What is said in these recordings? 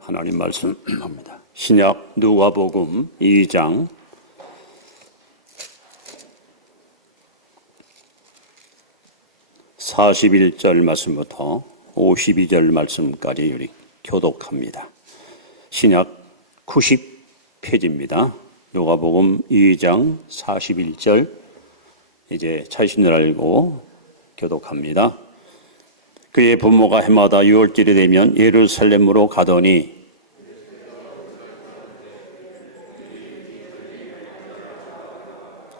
하나님 말씀합니다. 신약 누가복음 2장 41절 말씀부터 52절 말씀까지 우리 교독합니다. 신약 90페이지입니다. 누가복음 2장 41절 이제 자신을 알고 교독합니다. 그의 부모가 해마다 유월절이 되면 예루살렘으로 가더니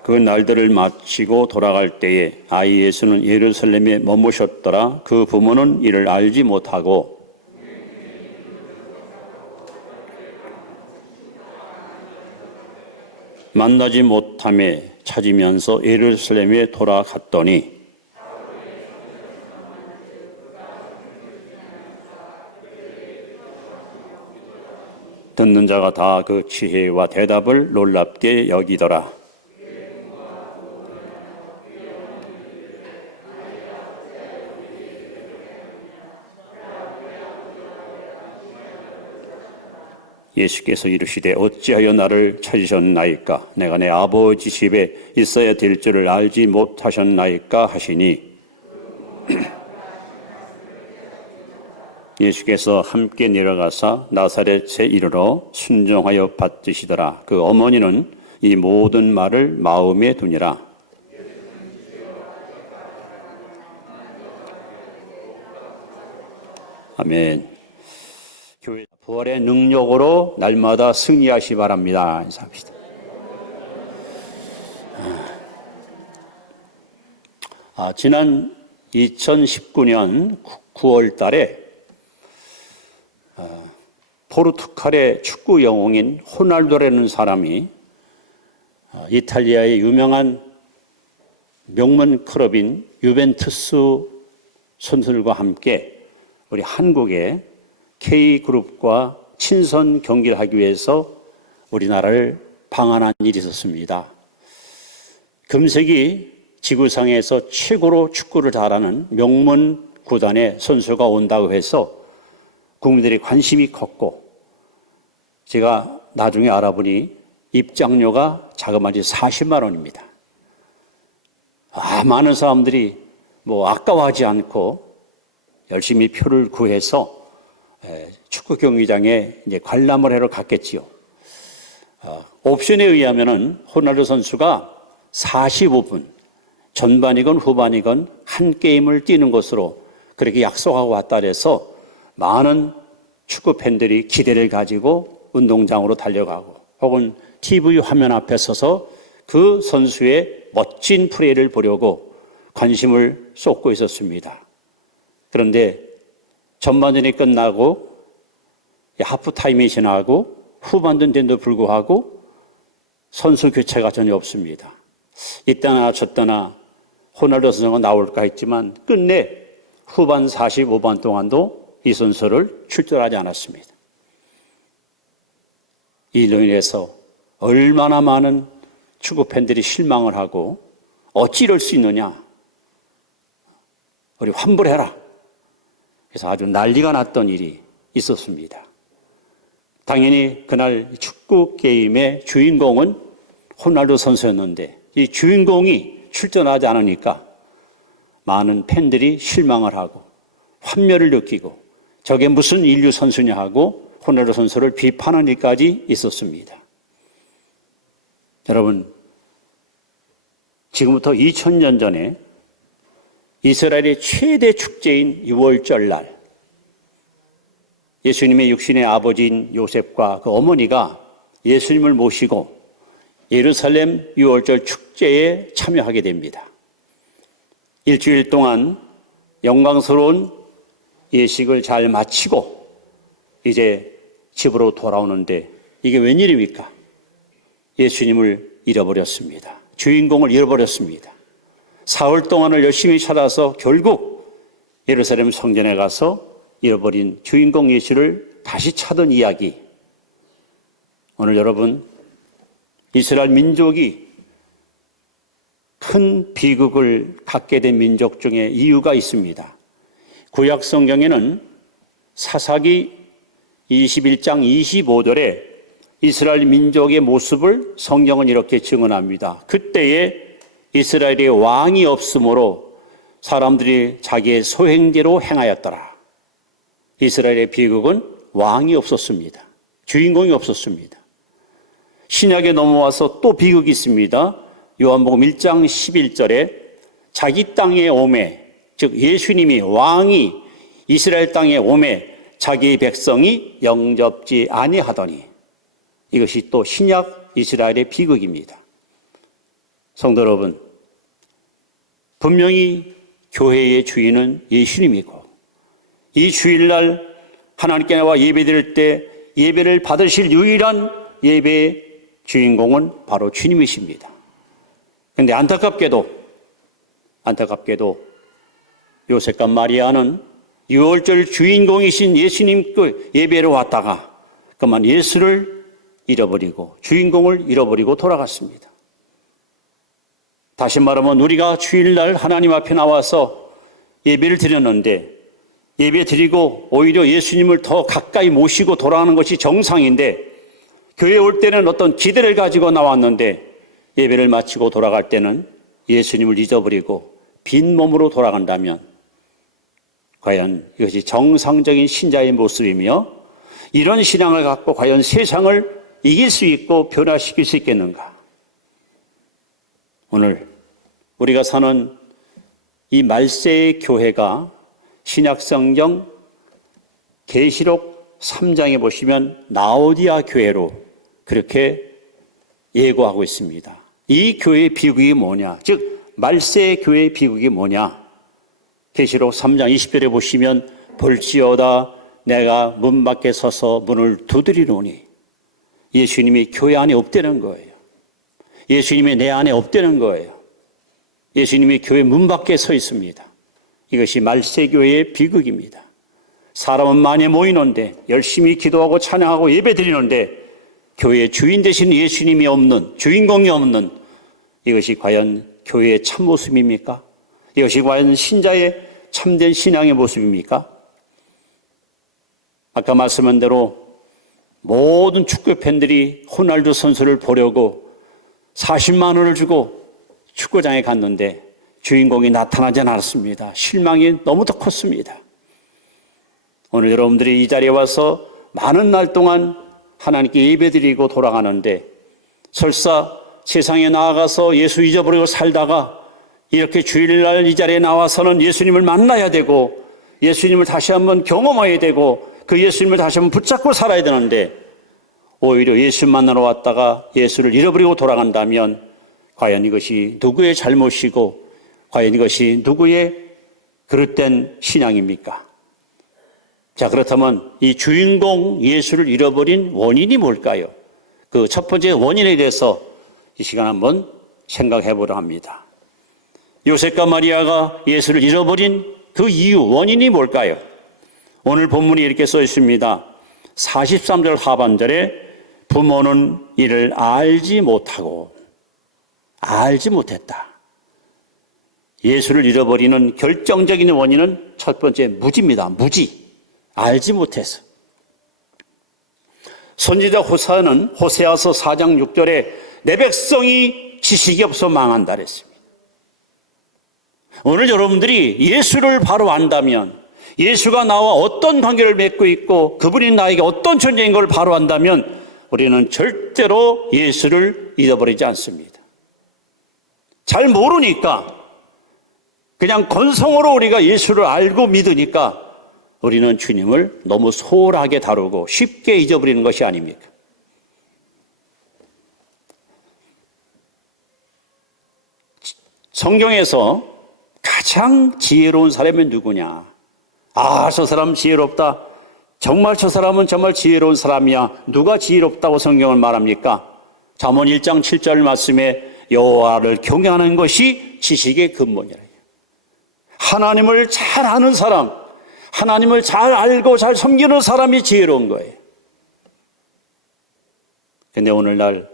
그 날들을 마치고 돌아갈 때에 아이 예수는 예루살렘에 머무셨더라. 그 부모는 이를 알지 못하고 만나지 못하며 찾으면서 예루살렘에 돌아갔더니 듣는 자가 다 그 지혜와 대답을 놀랍게 여기더라. 예수께서 이르시되 어찌하여 나를 찾으셨나이까? 내가 내 아버지 집에 있어야 될 줄을 알지 못하셨나이까? 하시니 예수께서 함께 내려가사 나사렛에 이르러 순종하여 받드시더라. 그 어머니는 이 모든 말을 마음에 두니라. 아멘. 교회 부활의 능력으로 날마다 승리하시 바랍니다. 인사합시다. 지난 2019년 9월 달에 포르투갈의 축구 영웅인 호날두라는 사람이 이탈리아의 유명한 명문 클럽인 유벤투스 선수들과 함께 우리 한국의 K그룹과 친선 경기를 하기 위해서 우리나라를 방한한 일이 있었습니다. 금세기 지구상에서 최고로 축구를 잘하는 명문 구단의 선수가 온다고 해서 국민들의 관심이 컸고, 제가 나중에 알아보니 입장료가 자그마치 40만 원입니다. 많은 사람들이 아까워하지 않고 열심히 표를 구해서 축구 경기장에 이제 관람을 하러 갔겠지요. 옵션에 의하면은 호날두 선수가 45분, 전반이건 후반이건 한 게임을 뛰는 것으로 그렇게 약속하고 왔다 그래서 많은 축구 팬들이 기대를 가지고 운동장으로 달려가고 혹은 TV 화면 앞에 서서 그 선수의 멋진 플레이를 보려고 관심을 쏟고 있었습니다. 그런데 전반전이 끝나고 하프타임이 지나고 후반전 된도 불구하고 선수 교체가 전혀 없습니다. 이따나 저따나 호날두 선수가 나올까 했지만 끝내 후반 45분 동안도 이 선수를 출전하지 않았습니다. 이로 인해서 얼마나 많은 축구 팬들이 실망을 하고 어찌 이럴 수 있느냐, 우리 환불해라. 그래서 아주 난리가 났던 일이 있었습니다. 당연히 그날 축구 게임의 주인공은 호날두 선수였는데 이 주인공이 출전하지 않으니까 많은 팬들이 실망을 하고 환멸을 느끼고 저게 무슨 인류 선수냐 하고 호날두 선수를 비판하는 일까지 있었습니다. 여러분, 지금부터 2000년 전에 이스라엘의 최대 축제인 유월절날 예수님의 육신의 아버지인 요셉과 그 어머니가 예수님을 모시고 예루살렘 유월절 축제에 참여하게 됩니다. 일주일 동안 영광스러운 예식을 잘 마치고 이제 집으로 돌아오는데 이게 웬일입니까? 예수님을 잃어버렸습니다. 주인공을 잃어버렸습니다. 사흘 동안을 열심히 찾아서 결국 예루살렘 성전에 가서 잃어버린 주인공 예수를 다시 찾은 이야기. 오늘 여러분, 이스라엘 민족이 큰 비극을 갖게 된 민족 중에 이유가 있습니다. 구약 성경에는 사사기 21장 25절에 이스라엘 민족의 모습을 성경은 이렇게 증언합니다. 그때에 이스라엘에 왕이 없으므로 사람들이 자기의 소행대로 행하였더라. 이스라엘의 비극은 왕이 없었습니다. 주인공이 없었습니다. 신약에 넘어와서 또 비극이 있습니다. 요한복음 1장 11절에 자기 땅에 오매, 즉 예수님이 왕이 이스라엘 땅에 오매 자기 백성이 영접지 아니하더니, 이것이 또 신약 이스라엘의 비극입니다. 성도 여러분, 분명히 교회의 주인은 예수님이고 이 주일날 하나님께 나와 예배드릴 때 예배를 받으실 유일한 예배의 주인공은 바로 주님이십니다. 그런데 안타깝게도 요셉과 마리아는 유월절 주인공이신 예수님 그 예배로 왔다가 그만 예수를 잃어버리고 주인공을 잃어버리고 돌아갔습니다. 다시 말하면 우리가 주일날 하나님 앞에 나와서 예배를 드렸는데 예배 드리고 오히려 예수님을 더 가까이 모시고 돌아가는 것이 정상인데, 교회에 올 때는 어떤 기대를 가지고 나왔는데 예배를 마치고 돌아갈 때는 예수님을 잊어버리고 빈 몸으로 돌아간다면 과연 이것이 정상적인 신자의 모습이며, 이런 신앙을 갖고 과연 세상을 이길 수 있고 변화시킬 수 있겠는가? 오늘 우리가 사는 이 말세의 교회가 신약성경 계시록 3장에 보시면 라오디아 교회로 그렇게 예고하고 있습니다. 이 교회의 비극이 뭐냐? 즉 말세의 교회의 비극이 뭐냐? 계시록 3장 20절에 보시면 볼지어다 내가 문 밖에 서서 문을 두드리노니, 예수님이 교회 안에 없다는 거예요. 예수님이 내 안에 없다는 거예요. 예수님이 교회 문 밖에 서 있습니다. 이것이 말세교회의 비극입니다. 사람은 많이 모이는데 열심히 기도하고 찬양하고 예배드리는데 교회의 주인 되신 예수님이 없는, 주인공이 없는, 이것이 과연 교회의 참모습입니까? 이것이 과연 신자의 참된 신앙의 모습입니까? 아까 말씀한 대로 모든 축구 팬들이 호날두 선수를 보려고 40만 원을 주고 축구장에 갔는데 주인공이 나타나지 않았습니다. 실망이 너무도 컸습니다. 오늘 여러분들이 이 자리에 와서 많은 날 동안 하나님께 예배드리고 돌아가는데 설사 세상에 나아가서 예수 잊어버리고 살다가 이렇게 주일날 이 자리에 나와서는 예수님을 만나야 되고 예수님을 다시 한번 경험해야 되고 그 예수님을 다시 한번 붙잡고 살아야 되는데, 오히려 예수 만나러 왔다가 예수를 잃어버리고 돌아간다면 과연 이것이 누구의 잘못이고 과연 이것이 누구의 그릇된 신앙입니까? 자, 그렇다면 이 주인공 예수를 잃어버린 원인이 뭘까요? 그 첫 번째 원인에 대해서 이 시간 한번 생각해 보려 합니다. 요셉과 마리아가 예수를 잃어버린 그 이유, 원인이 뭘까요? 오늘 본문이 이렇게 써 있습니다. 43절 하반절에 부모는 이를 알지 못했다. 예수를 잃어버리는 결정적인 원인은 첫 번째 무지입니다. 무지. 알지 못해서. 선지자 호세아서 4장 6절에 내 백성이 지식이 없어 망한다 그랬습니다. 오늘 여러분들이 예수를 바로 안다면, 예수가 나와 어떤 관계를 맺고 있고 그분이 나에게 어떤 존재인 걸 바로 안다면 우리는 절대로 예수를 잃어버리지 않습니다. 잘 모르니까 그냥 건성으로 우리가 예수를 알고 믿으니까 우리는 주님을 너무 소홀하게 다루고 쉽게 잊어버리는 것이 아닙니까? 성경에서 가장 지혜로운 사람이 누구냐? 아, 저 사람 지혜롭다. 정말 저 사람은 정말 지혜로운 사람이야. 누가 지혜롭다고 성경을 말합니까? 잠언 1장 7절 말씀에 여호와를 경외하는 것이 지식의 근본이라. 하나님을 잘 아는 사람, 하나님을 잘 알고 잘 섬기는 사람이 지혜로운 거예요. 그런데 오늘날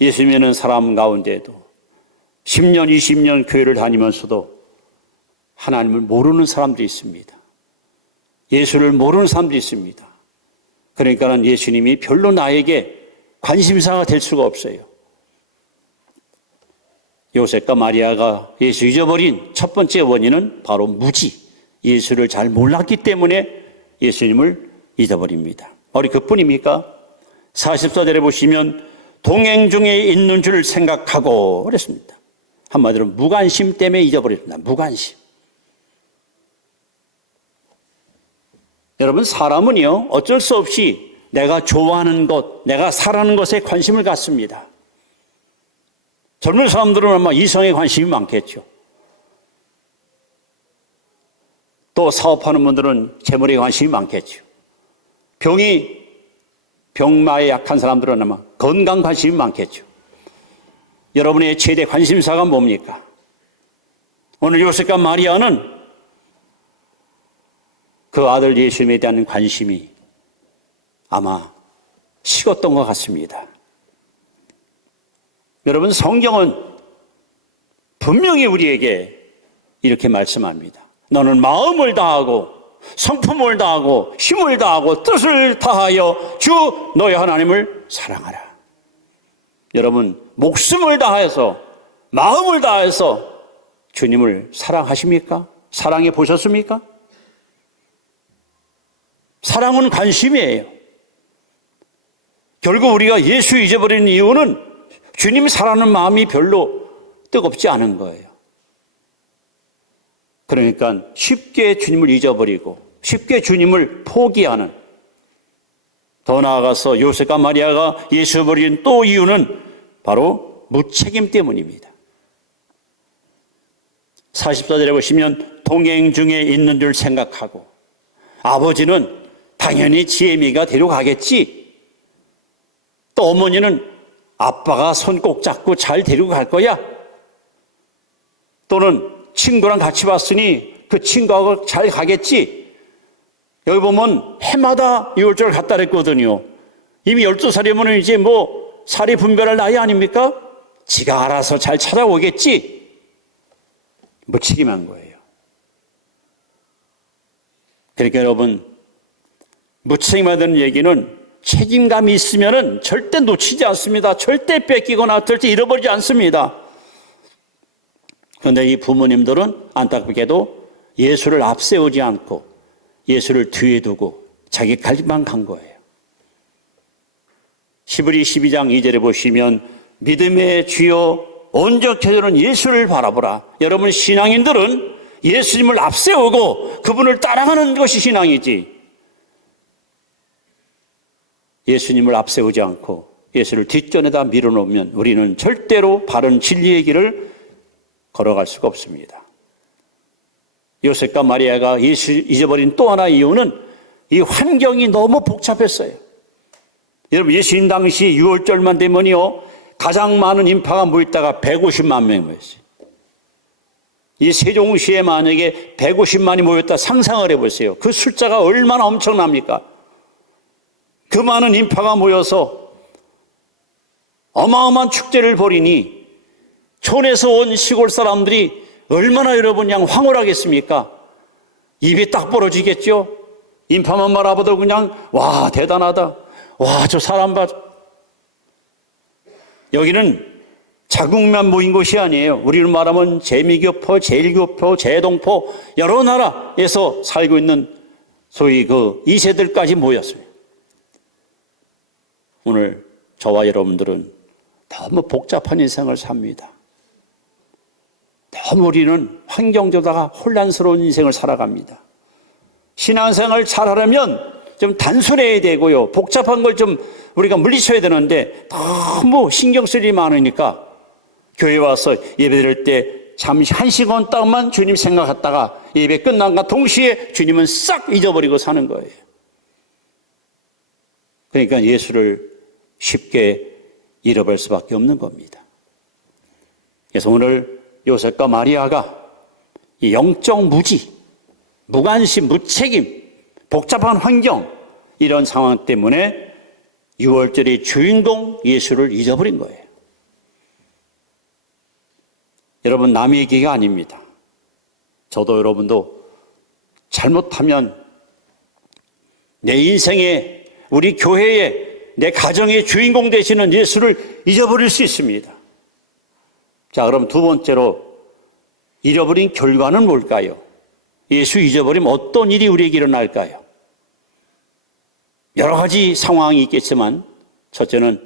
예수 믿는 사람 가운데도 10년, 20년 교회를 다니면서도 하나님을 모르는 사람들이 있습니다. 예수를 모르는 사람들이 있습니다. 그러니까는 예수님이 별로 나에게 관심사가 될 수가 없어요. 요셉과 마리아가 예수 잊어버린 첫 번째 원인은 바로 무지, 예수를 잘 몰랐기 때문에 예수님을 잊어버립니다. 바로 그뿐입니까? 44절에 보시면 동행 중에 있는 줄 생각하고 그랬습니다. 한마디로 무관심 때문에 잊어버립니다. 무관심. 여러분, 사람은요, 어쩔 수 없이 내가 좋아하는 것, 내가 사랑하는 것에 관심을 갖습니다. 젊은 사람들은 아마 이성에 관심이 많겠죠. 또 사업하는 분들은 재물에 관심이 많겠죠. 병마에 약한 사람들은 아마 건강 관심이 많겠죠. 여러분의 최대 관심사가 뭡니까? 오늘 요셉과 마리아는 그 아들 예수님에 대한 관심이 아마 식었던 것 같습니다. 여러분, 성경은 분명히 우리에게 이렇게 말씀합니다. 너는 마음을 다하고 성품을 다하고 힘을 다하고 뜻을 다하여 주 너의 하나님을 사랑하라. 여러분, 목숨을 다해서 마음을 다해서 주님을 사랑하십니까? 사랑해 보셨습니까? 사랑은 관심이에요. 결국 우리가 예수 잊어버리는 이유는 주님 사랑하는 마음이 별로 뜨겁지 않은 거예요. 그러니까 쉽게 주님을 잊어버리고 쉽게 주님을 포기하는, 더 나아가서 요셉과 마리아가 예수 버린 또 이유는 바로 무책임 때문입니다. 44절에 보시면 동행 중에 있는 줄 생각하고, 아버지는 당연히 지혜미가 데려가겠지, 또 어머니는 아빠가 손 꼭 잡고 잘 데리고 갈 거야, 또는 친구랑 같이 왔으니 그 친구하고 잘 가겠지. 여기 보면 해마다 유월절 갔다 그랬거든요. 이미 12살이면 이제 뭐 사리 분별할 나이 아닙니까? 지가 알아서 잘 찾아오겠지. 무책임한 거예요. 그러니까 여러분, 무책임하다는 얘기는 책임감이 있으면은 절대 놓치지 않습니다. 절대 뺏기거나 절대 잃어버리지 않습니다. 그런데 이 부모님들은 안타깝게도 예수를 앞세우지 않고 예수를 뒤에 두고 자기 갈만 간 거예요. 히브리 12장 2절에 보시면 믿음의 주요 온전케 는 예수를 바라보라. 여러분, 신앙인들은 예수님을 앞세우고 그분을 따라가는 것이 신앙이지, 예수님을 앞세우지 않고 예수를 뒷전에다 밀어놓으면 우리는 절대로 바른 진리의 길을 걸어갈 수가 없습니다. 요셉과 마리아가 예수 잊어버린 또 하나 이유는 이 환경이 너무 복잡했어요. 여러분, 예수님 당시 6월절만 되면요, 가장 많은 인파가 모였다가 150만 명이 모였어요. 이 세종시에 만약에 150만이 모였다 상상을 해보세요. 그 숫자가 얼마나 엄청납니까? 그 많은 인파가 모여서 어마어마한 축제를 벌이니 촌에서 온 시골 사람들이 얼마나 여러분 그냥 황홀하겠습니까? 입이 딱 벌어지겠죠? 인파만 바라봐도 그냥 와, 대단하다, 와, 저 사람 봐. 여기는 자국만 모인 곳이 아니에요. 우리는 말하면 재미교포, 제일교포, 제동포 여러 나라에서 살고 있는 소위 그 2세들까지 모였어요. 오늘 저와 여러분들은 너무 복잡한 인생을 삽니다. 너무 우리는 환경적으로다가 혼란스러운 인생을 살아갑니다. 신앙생활을 잘하려면 좀 단순해야 되고요, 복잡한 걸 좀 우리가 물리쳐야 되는데 너무 신경 쓸 일이 많으니까 교회 와서 예배드릴 때 잠시 1시간 동안만 주님 생각했다가 예배 끝난과 동시에 주님은 싹 잊어버리고 사는 거예요. 그러니까 예수를 쉽게 잃어버릴 수밖에 없는 겁니다. 그래서 오늘 요셉과 마리아가 이 영적 무지, 무관심, 무책임, 복잡한 환경, 이런 상황 때문에 6월절의 주인공 예수를 잊어버린 거예요. 여러분, 남의 얘기가 아닙니다. 저도 여러분도 잘못하면 내 인생에 우리 교회에 내 가정의 주인공 되시는 예수를 잊어버릴 수 있습니다. 자, 그럼 두 번째로 잃어버린 결과는 뭘까요? 예수 잊어버리면 어떤 일이 우리에게 일어날까요? 여러 가지 상황이 있겠지만 첫째는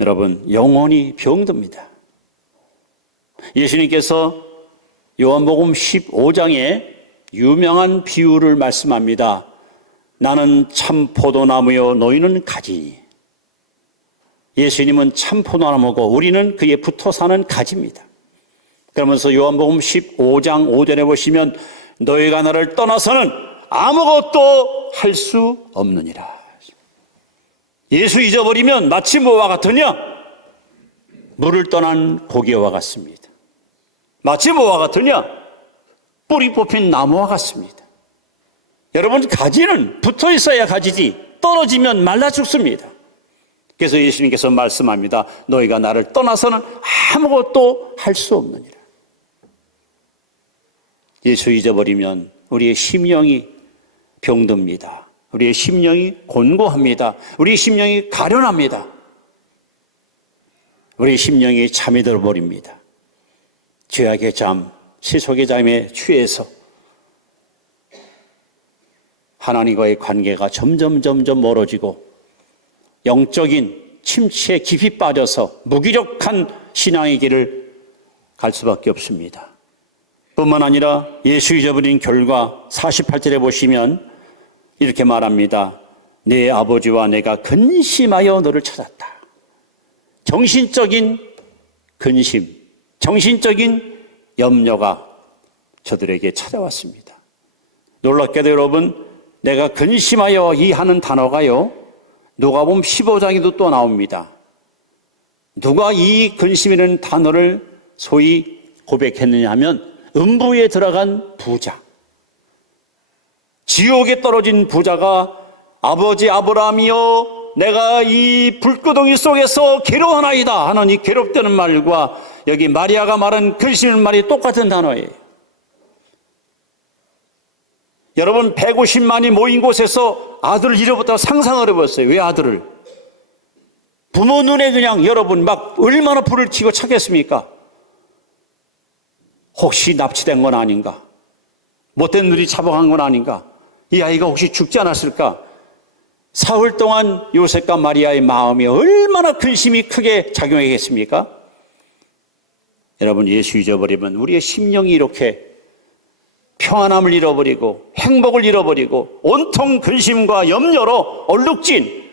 여러분 영혼이 병듭니다. 예수님께서 요한복음 15장에 유명한 비유를 말씀합니다. 나는 참 포도나무요 너희는 가지니. 예수님은 참 포도나무고 우리는 그에 붙어 사는 가지입니다. 그러면서 요한복음 15장 5절에 보시면 너희가 나를 떠나서는 아무것도 할 수 없느니라. 예수 잊어버리면 마치 뭐와 같으냐? 물을 떠난 고기와 같습니다. 마치 뭐와 같으냐? 뿌리 뽑힌 나무와 같습니다. 여러분, 가지는 붙어 있어야 가지지 떨어지면 말라 죽습니다. 그래서 예수님께서 말씀합니다. 너희가 나를 떠나서는 아무것도 할 수 없느니라. 예수 잊어버리면 우리의 심령이 병듭니다. 우리의 심령이 곤고합니다. 우리의 심령이 가련합니다. 우리의 심령이 잠이 들어버립니다. 죄악의 잠, 세속의 잠에 취해서 하나님과의 관계가 점점 멀어지고 영적인 침체에 깊이 빠져서 무기력한 신앙의 길을 갈 수밖에 없습니다. 뿐만 아니라 예수 잊어버린 결과 48절에 보시면 이렇게 말합니다. 내 아버지와 내가 근심하여 너를 찾았다. 정신적인 근심, 정신적인 염려가 저들에게 찾아왔습니다. 놀랍게도 여러분, 내가 근심하여 이 하는 단어가요, 누가복음 15장에도 또 나옵니다. 누가 이 근심이라는 단어를 소위 고백했느냐 하면 음부에 들어간 부자, 지옥에 떨어진 부자가 아버지 아브라함이여 내가 이 불구덩이 속에서 괴로워하나이다 하는 이 괴롭다는 말과 여기 마리아가 말한 근심의 말이 똑같은 단어예요. 여러분, 150만이 모인 곳에서 아들을 잃어버렸다고 상상을 해봤어요. 왜 아들을? 부모 눈에 그냥 여러분 막 얼마나 불을 켜고 찾겠습니까? 혹시 납치된 건 아닌가? 못된 놈이 잡아간 건 아닌가? 이 아이가 혹시 죽지 않았을까? 사흘 동안 요셉과 마리아의 마음이 얼마나 근심이 크게 작용하겠습니까? 여러분, 예수 잊어버리면 우리의 심령이 이렇게 평안함을 잃어버리고 행복을 잃어버리고 온통 근심과 염려로 얼룩진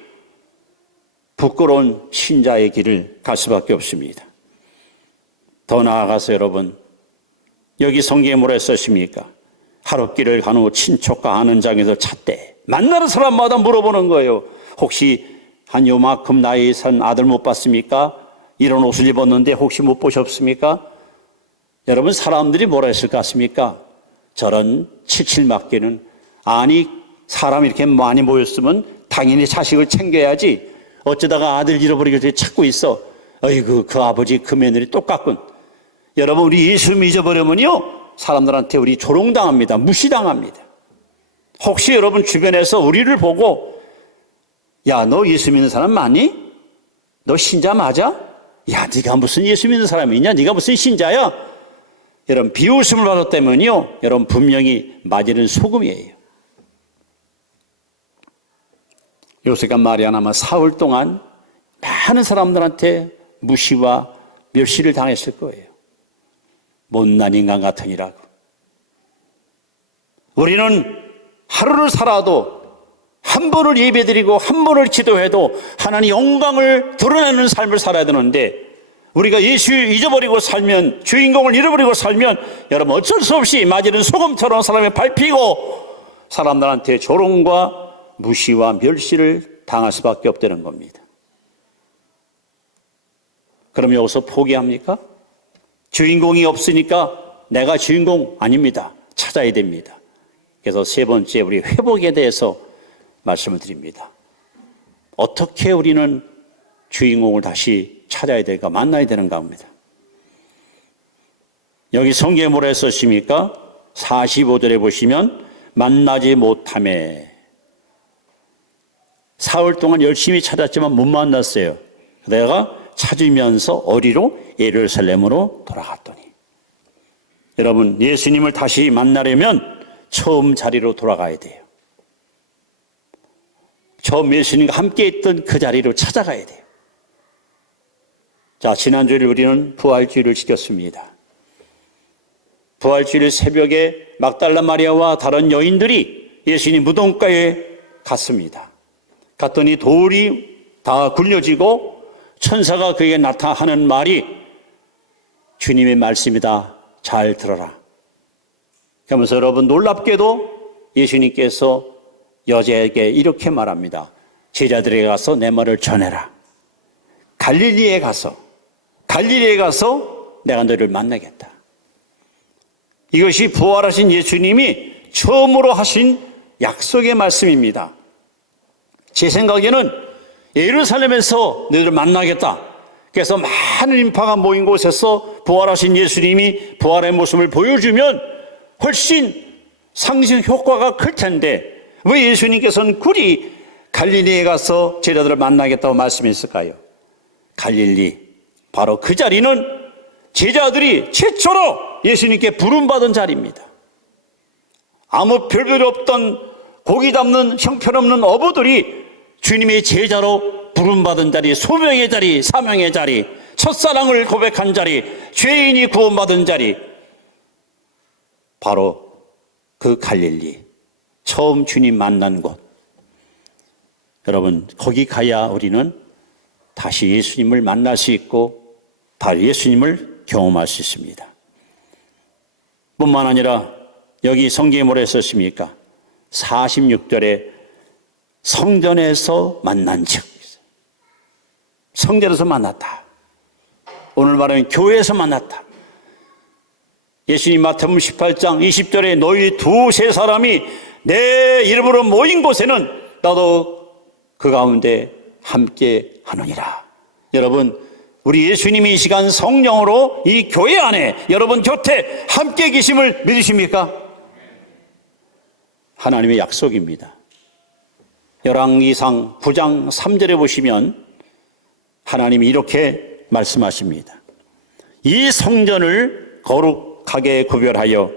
부끄러운 신자의 길을 갈 수밖에 없습니다. 더 나아가서 여러분, 여기 성경에 뭐라 썼습니까? 하룻길을 간 후 친척과 아는 장에서 찾되 만나는 사람마다 물어보는 거예요. 혹시 한 요만큼 나이 산 아들 못 봤습니까? 이런 옷을 입었는데 혹시 못 보셨습니까? 여러분, 사람들이 뭐라 했을 것 같습니까? 저런 칠칠맞게는, 아니 사람 이렇게 많이 모였으면 당연히 자식을 챙겨야지 어쩌다가 아들 잃어버리게 찾고 있어. 어이구, 그 아버지 그 며느리 똑같군. 여러분, 우리 예수 잊어버리면요 사람들한테 우리 조롱당합니다. 무시당합니다. 혹시 여러분 주변에서 우리를 보고 야, 너 예수 믿는 사람 맞니? 너 신자 맞아? 야, 네가 무슨 예수 믿는 사람이냐? 네가 무슨 신자야? 여러분, 비웃음을 받았다면요 여러분 분명히 맞이는 소금이에요. 요셉과 마리아는 아마 사흘 동안 많은 사람들한테 무시와 멸시를 당했을 거예요. 못난 인간 같으니라고. 우리는 하루를 살아도 한 번을 예배드리고 한 번을 기도해도 하나님 영광을 드러내는 삶을 살아야 되는데, 우리가 예수 잊어버리고 살면, 주인공을 잃어버리고 살면 여러분 어쩔 수 없이 맞이는 소금처럼 사람을 밟히고 사람들한테 조롱과 무시와 멸시를 당할 수밖에 없다는 겁니다. 그럼 여기서 포기합니까? 주인공이 없으니까 내가 주인공 아닙니다. 찾아야 됩니다. 그래서 세 번째, 우리 회복에 대해서 말씀을 드립니다. 어떻게 우리는 주인공을 다시 찾아야 될까, 만나야 되는가 합니다. 여기 성경에 뭐라 썼습니까? 45절에 보시면 만나지 못하매, 4월 동안 열심히 찾았지만 못 만났어요. 내가 찾으면서 어디로? 예루살렘으로 돌아갔더니. 여러분, 예수님을 다시 만나려면 처음 자리로 돌아가야 돼요. 처음 예수님과 함께 있던 그 자리로 찾아가야 돼요. 자, 지난주에 우리는 부활주일을 지켰습니다. 부활주일 새벽에 막달라 마리아와 다른 여인들이 예수님 무덤가에 갔습니다. 갔더니 돌이 다 굴려지고 천사가 그에게 나타나는 말이 주님의 말씀이다. 잘 들어라. 그러면서 여러분, 놀랍게도 예수님께서 여자에게 이렇게 말합니다. 제자들에게 가서 내 말을 전해라. 갈릴리에 가서 내가 너를 만나겠다. 이것이 부활하신 예수님이 처음으로 하신 약속의 말씀입니다. 제 생각에는 예루살렘에서 너희를 만나겠다. 그래서 많은 인파가 모인 곳에서 부활하신 예수님이 부활의 모습을 보여주면 훨씬 상징 효과가 클 텐데 왜 예수님께서는 굳이 갈릴리에 가서 제자들을 만나겠다고 말씀했을까요? 갈릴리, 바로 그 자리는 제자들이 최초로 예수님께 부름받은 자리입니다. 아무 별별 없던 고기 잡는 형편없는 어부들이 주님의 제자로 부름받은 자리, 소명의 자리, 사명의 자리, 첫사랑을 고백한 자리, 죄인이 구원받은 자리, 바로 그 갈릴리, 처음 주님 만난 곳. 여러분, 거기 가야 우리는 다시 예수님을 만날 수 있고 다시 예수님을 경험할 수 있습니다. 뿐만 아니라 여기 성경에 뭐라 썼습니까? 46절에 성전에서 만난 즉, 성전에서 만났다. 오늘 말하면 교회에서 만났다. 예수님 마태복음 18장 20절에 너희 두세 사람이 내 이름으로 모인 곳에는 나도 그 가운데 함께 하느니라. 여러분, 우리 예수님이 이 시간 성령으로 이 교회 안에 여러분 곁에 함께 계심을 믿으십니까? 하나님의 약속입니다. 열왕기상 9장 3절에 보시면 하나님이 이렇게 말씀하십니다. 이 성전을 거룩하게 구별하여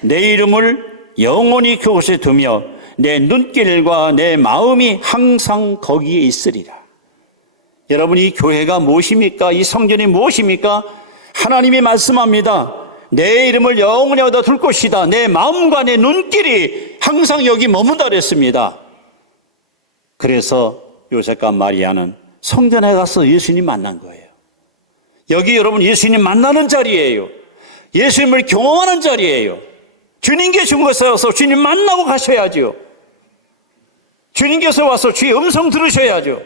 내 이름을 영원히 그곳에 두며 내 눈길과 내 마음이 항상 거기에 있으리라. 여러분, 이 교회가 무엇입니까? 이 성전이 무엇입니까? 하나님이 말씀합니다. 내 이름을 영원히 얻어 둘 것이다. 내 마음과 내 눈길이 항상 여기 머문다 그랬습니다. 그래서 요셉과 마리아는 성전에 가서 예수님 만난 거예요. 여기 여러분 예수님 만나는 자리예요. 예수님을 경험하는 자리예요. 주님께서 곳에 와서 주님 만나고 가셔야죠. 주님께서 와서 주의 음성 들으셔야죠.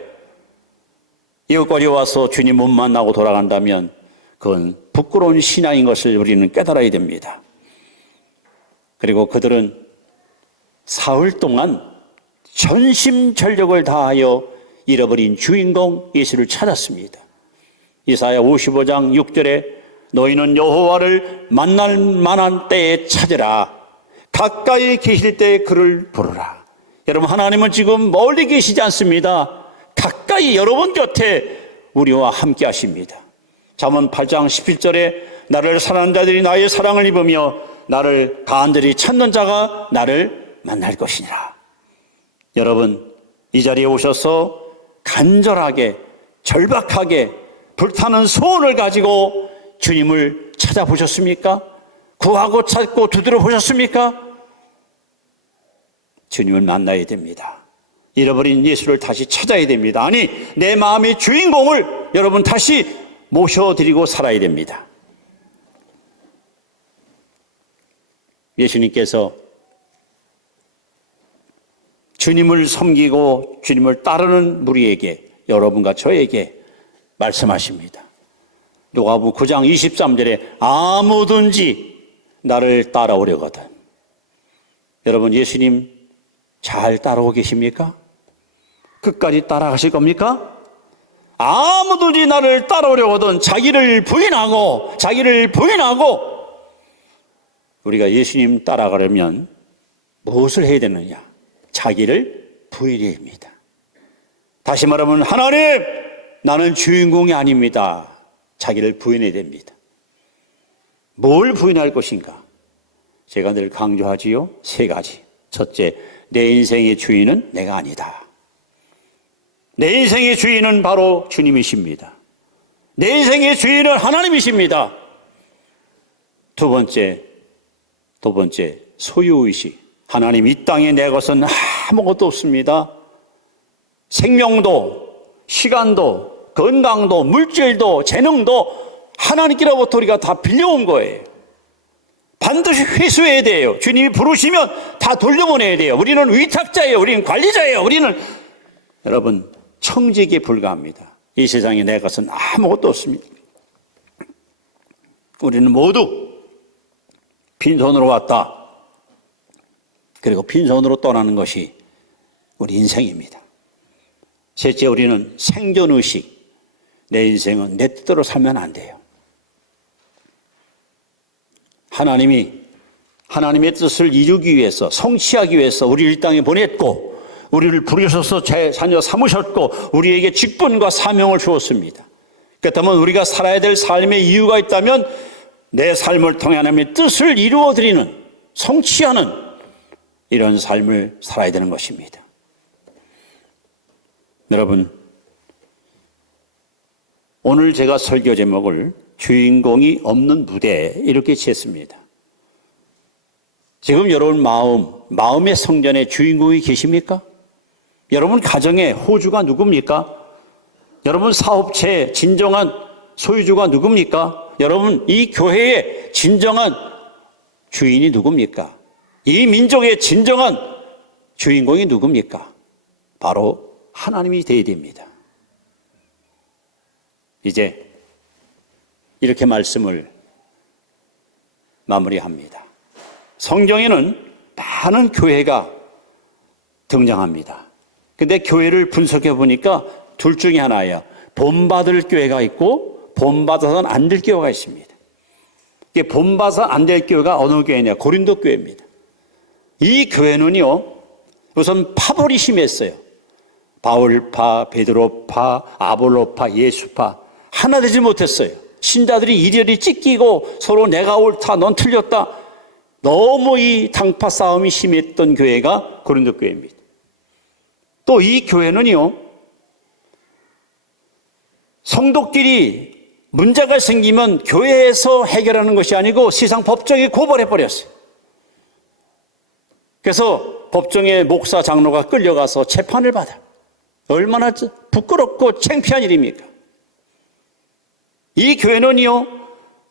이것까지 와서 주님 못 만나고 돌아간다면 그건 부끄러운 신앙인 것을 우리는 깨달아야 됩니다. 그리고 그들은 사흘 동안 전심전력을 다하여 잃어버린 주인공 예수를 찾았습니다. 이사야 55장 6절에 너희는 여호와를 만날 만한 때에 찾으라. 가까이 계실 때에 그를 부르라. 여러분, 하나님은 지금 멀리 계시지 않습니다. 가까이 여러분 곁에 우리와 함께 하십니다. 잠언 8장 11절에 나를 사랑하는 자들이 나의 사랑을 입으며 나를 간절히 찾는 자가 나를 만날 것이니라. 여러분, 이 자리에 오셔서 간절하게 절박하게 불타는 소원을 가지고 주님을 찾아보셨습니까? 구하고 찾고 두드려 보셨습니까? 주님을 만나야 됩니다. 잃어버린 예수를 다시 찾아야 됩니다. 아니, 내 마음의 주인공을 여러분 다시 모셔드리고 살아야 됩니다. 예수님께서 주님을 섬기고 주님을 따르는 무리에게, 여러분과 저에게 말씀하십니다. 누가복음 9장 23절에 아무든지 나를 따라오려거든. 여러분, 예수님 잘 따라오고 계십니까? 끝까지 따라가실 겁니까? 아무든지 나를 따라오려거든. 자기를 부인하고 우리가 예수님 따라가려면 무엇을 해야 되느냐? 자기를 부인해야 합니다. 다시 말하면 하나님, 나는 주인공이 아닙니다. 자기를 부인해야 됩니다. 뭘 부인할 것인가? 제가 늘 강조하지요. 세 가지. 첫째, 내 인생의 주인은 내가 아니다. 내 인생의 주인은 바로 주님이십니다. 내 인생의 주인은 하나님이십니다. 두 번째, 소유의식. 하나님, 이 땅에 내 것은 아무것도 없습니다. 생명도, 시간도, 건강도, 물질도, 재능도 하나님께로부터 우리가 다 빌려온 거예요. 반드시 회수해야 돼요. 주님이 부르시면 다 돌려보내야 돼요. 우리는 위탁자예요. 우리는 관리자예요. 우리는 여러분 청직에 불과합니다. 이 세상에 내 것은 아무것도 없습니다. 우리는 모두 빈손으로 왔다. 그리고 빈손으로 떠나는 것이 우리 인생입니다. 셋째, 우리는 생존의식. 내 인생은 내 뜻대로 살면 안 돼요. 하나님의 뜻을 이루기 위해서, 성취하기 위해서 우리를 이 땅에 보냈고, 우리를 부르셔서 제 자녀 삼으셨고, 우리에게 직분과 사명을 주었습니다. 그렇다면 우리가 살아야 될 삶의 이유가 있다면 내 삶을 통해 하나님의 뜻을 이루어드리는, 성취하는 이런 삶을 살아야 되는 것입니다. 여러분, 오늘 제가 설교 제목을 주인공이 없는 무대 이렇게 지었습니다. 지금 여러분 마음의 성전에 주인공이 계십니까? 여러분 가정의 호주가 누굽니까? 여러분 사업체의 진정한 소유주가 누굽니까? 여러분 이 교회의 진정한 주인이 누굽니까? 이 민족의 진정한 주인공이 누굽니까? 바로 하나님이 되어야 됩니다. 이제 이렇게 말씀을 마무리합니다. 성경에는 많은 교회가 등장합니다. 근데 교회를 분석해 보니까 둘 중에 하나예요. 본받을 교회가 있고 본받아서는 안 될 교회가 있습니다. 이게 본받아서 안 될 교회가 어느 교회냐? 고린도 교회입니다. 이 교회는요, 우선 파벌이 심했어요. 바울파, 베드로파, 아볼로파, 예수파 하나 되지 못했어요. 신자들이 이리저리 찢기고 서로 내가 옳다, 넌 틀렸다. 너무 이 당파 싸움이 심했던 교회가 고린도 교회입니다. 또 이 교회는요, 성도끼리 문제가 생기면 교회에서 해결하는 것이 아니고 세상 법정에 고발해버렸어요. 그래서 법정에 목사 장로가 끌려가서 재판을 받아. 얼마나 부끄럽고 창피한 일입니까? 이 교회는요,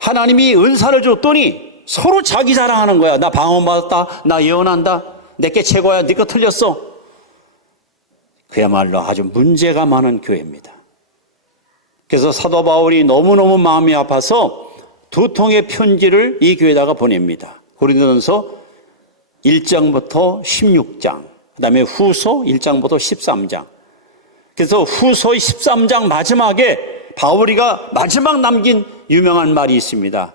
하나님이 은사를 줬더니 서로 자기 자랑하는 거야. 나 방언받았다, 나 예언한다, 내게 최고야, 네가 틀렸어. 그야말로 아주 문제가 많은 교회입니다. 그래서 사도 바울이 너무너무 마음이 아파서 두 통의 편지를 이 교회에다가 보냅니다. 고린도전서 1장부터 16장, 그 다음에 후서 1장부터 13장. 그래서 후서의 13장 마지막에 바울이가 마지막 남긴 유명한 말이 있습니다.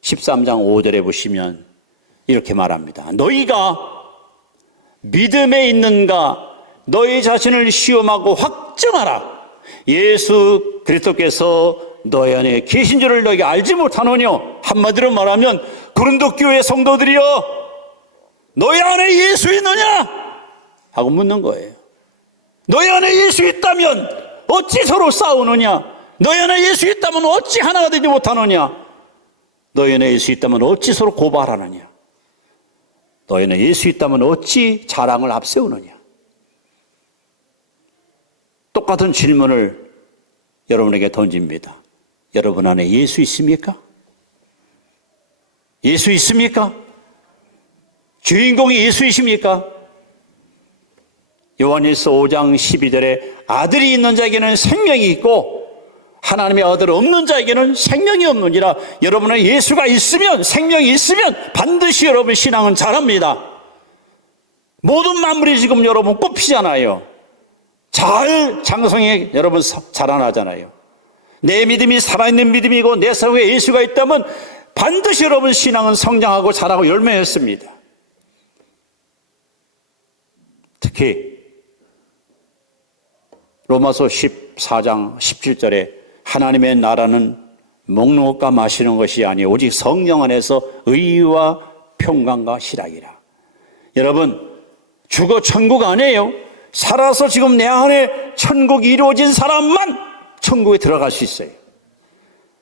13장 5절에 보시면 이렇게 말합니다. 너희가 믿음에 있는가 너희 자신을 시험하고 확증하라. 예수 그리스도께서 너희 안에 계신 줄을 너희가 알지 못하느뇨. 한마디로 말하면 고린도 교회 성도들이여, 너희 안에 예수 있느냐? 하고 묻는 거예요. 너희 안에 예수 있다면 어찌 서로 싸우느냐? 너희 안에 예수 있다면 어찌 하나가 되지 못하느냐? 너희 안에 예수 있다면 어찌 서로 고발하느냐? 너희 안에 예수 있다면 어찌 자랑을 앞세우느냐? 똑같은 질문을 여러분에게 던집니다. 여러분 안에 예수 있습니까? 예수 있습니까? 주인공이 예수이십니까? 요한일서 5장 12절에 아들이 있는 자에게는 생명이 있고 하나님의 아들 없는 자에게는 생명이 없느니라. 여러분의 예수가 있으면, 생명이 있으면 반드시 여러분 신앙은 자랍니다. 모든 만물이 지금 여러분 꽃피잖아요. 잘 장성해 여러분 자라나잖아요. 내 믿음이 살아있는 믿음이고 내 속에 예수가 있다면 반드시 여러분 신앙은 성장하고 자라고 열매했습니다. 특히 로마서 14장 17절에 하나님의 나라는 먹는 것과 마시는 것이 아니요 오직 성령 안에서 의와 평강과 희락이라. 여러분, 죽어 천국 아니에요. 살아서 지금 내 안에 천국이 이루어진 사람만 천국에 들어갈 수 있어요.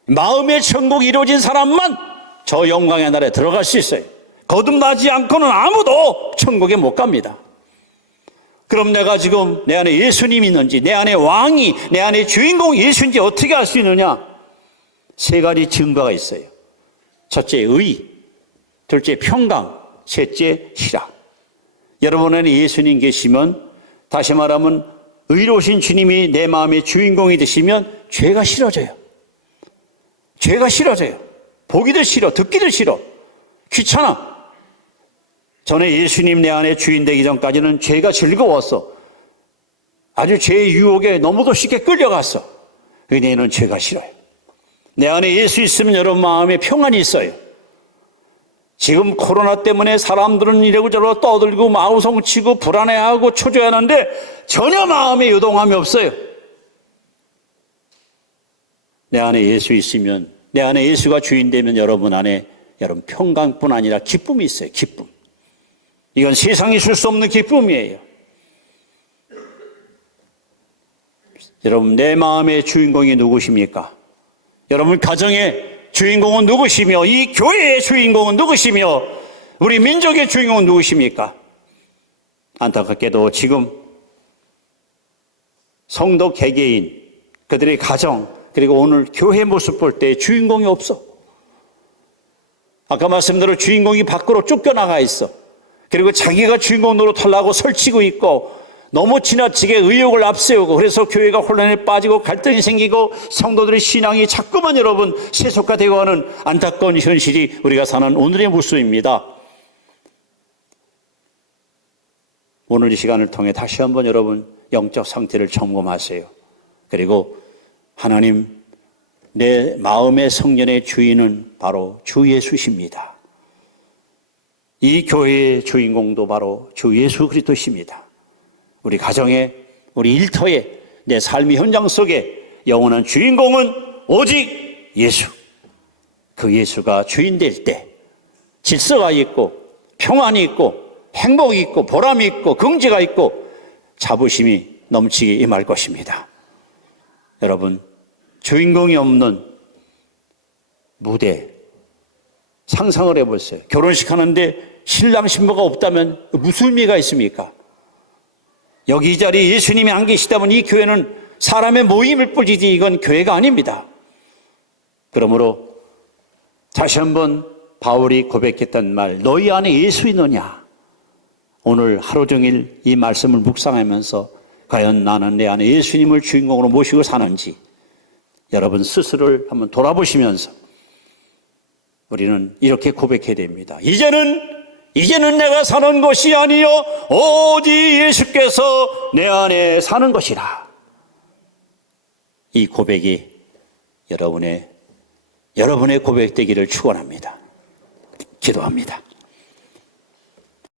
마음의 천국이 이루어진 사람만 저 영광의 나라에 들어갈 수 있어요. 거듭나지 않고는 아무도 천국에 못 갑니다. 그럼 내가 지금 내 안에 예수님이 있는지, 내 안에 왕이, 내 안에 주인공이 예수인지 어떻게 알 수 있느냐? 세 가지 증거가 있어요. 첫째, 의. 둘째, 평강. 셋째, 희락. 여러분 안에 예수님 계시면, 다시 말하면 의로우신 주님이 내 마음의 주인공이 되시면 죄가 싫어져요. 죄가 싫어져요. 보기도 싫어, 듣기도 싫어, 귀찮아. 전에 예수님 내 안에 주인 되기 전까지는 죄가 즐거웠어. 아주 죄의 유혹에 너무도 쉽게 끌려갔어. 은혜는 죄가 싫어요. 내 안에 예수 있으면 여러분 마음에 평안이 있어요. 지금 코로나 때문에 사람들은 이러고저러고 떠들고 마우성치고 불안해하고 초조해하는데 전혀 마음에 요동함이 없어요. 내 안에 예수 있으면, 내 안에 예수가 주인 되면 여러분 안에 여러분 평강뿐 아니라 기쁨이 있어요. 기쁨. 이건 세상이 줄 수 없는 기쁨이에요. 여러분, 내 마음의 주인공이 누구십니까? 여러분 가정의 주인공은 누구시며, 이 교회의 주인공은 누구시며, 우리 민족의 주인공은 누구십니까? 안타깝게도 지금 성도 개개인, 그들의 가정, 그리고 오늘 교회 모습 볼 때 주인공이 없어. 아까 말씀대로 주인공이 밖으로 쫓겨나가 있어. 그리고 자기가 주인공 노릇하려고 설치고 있고, 너무 지나치게 의욕을 앞세우고, 그래서 교회가 혼란에 빠지고 갈등이 생기고 성도들의 신앙이 자꾸만 여러분 세속화되고 하는 안타까운 현실이 우리가 사는 오늘의 모습입니다. 오늘 이 시간을 통해 다시 한번 여러분 영적 상태를 점검하세요. 그리고 하나님, 내 마음의 성전의 주인은 바로 주 예수십니다. 이 교회의 주인공도 바로 주 예수 그리스도십니다. 우리 가정에, 우리 일터에, 내 삶의 현장 속에 영원한 주인공은 오직 예수. 그 예수가 주인 될 때 질서가 있고 평안이 있고 행복이 있고 보람이 있고 긍지가 있고 자부심이 넘치게 임할 것입니다. 여러분, 주인공이 없는 무대 상상을 해보세요. 결혼식 하는데 신랑 신부가 없다면 무슨 의미가 있습니까? 여기 이 자리에 예수님이 안 계시다면 이 교회는 사람의 모임일 뿐이지 이건 교회가 아닙니다. 그러므로 다시 한번 바울이 고백했던 말, 너희 안에 예수 있느냐? 오늘 하루 종일 이 말씀을 묵상하면서 과연 나는 내 안에 예수님을 주인공으로 모시고 사는지 여러분 스스로를 한번 돌아보시면서 우리는 이렇게 고백해야 됩니다. 이제는 내가 사는 것이 아니요 오직 예수께서 내 안에 사는 것이라. 이 고백이 여러분의 고백되기를 축원합니다. 기도합니다.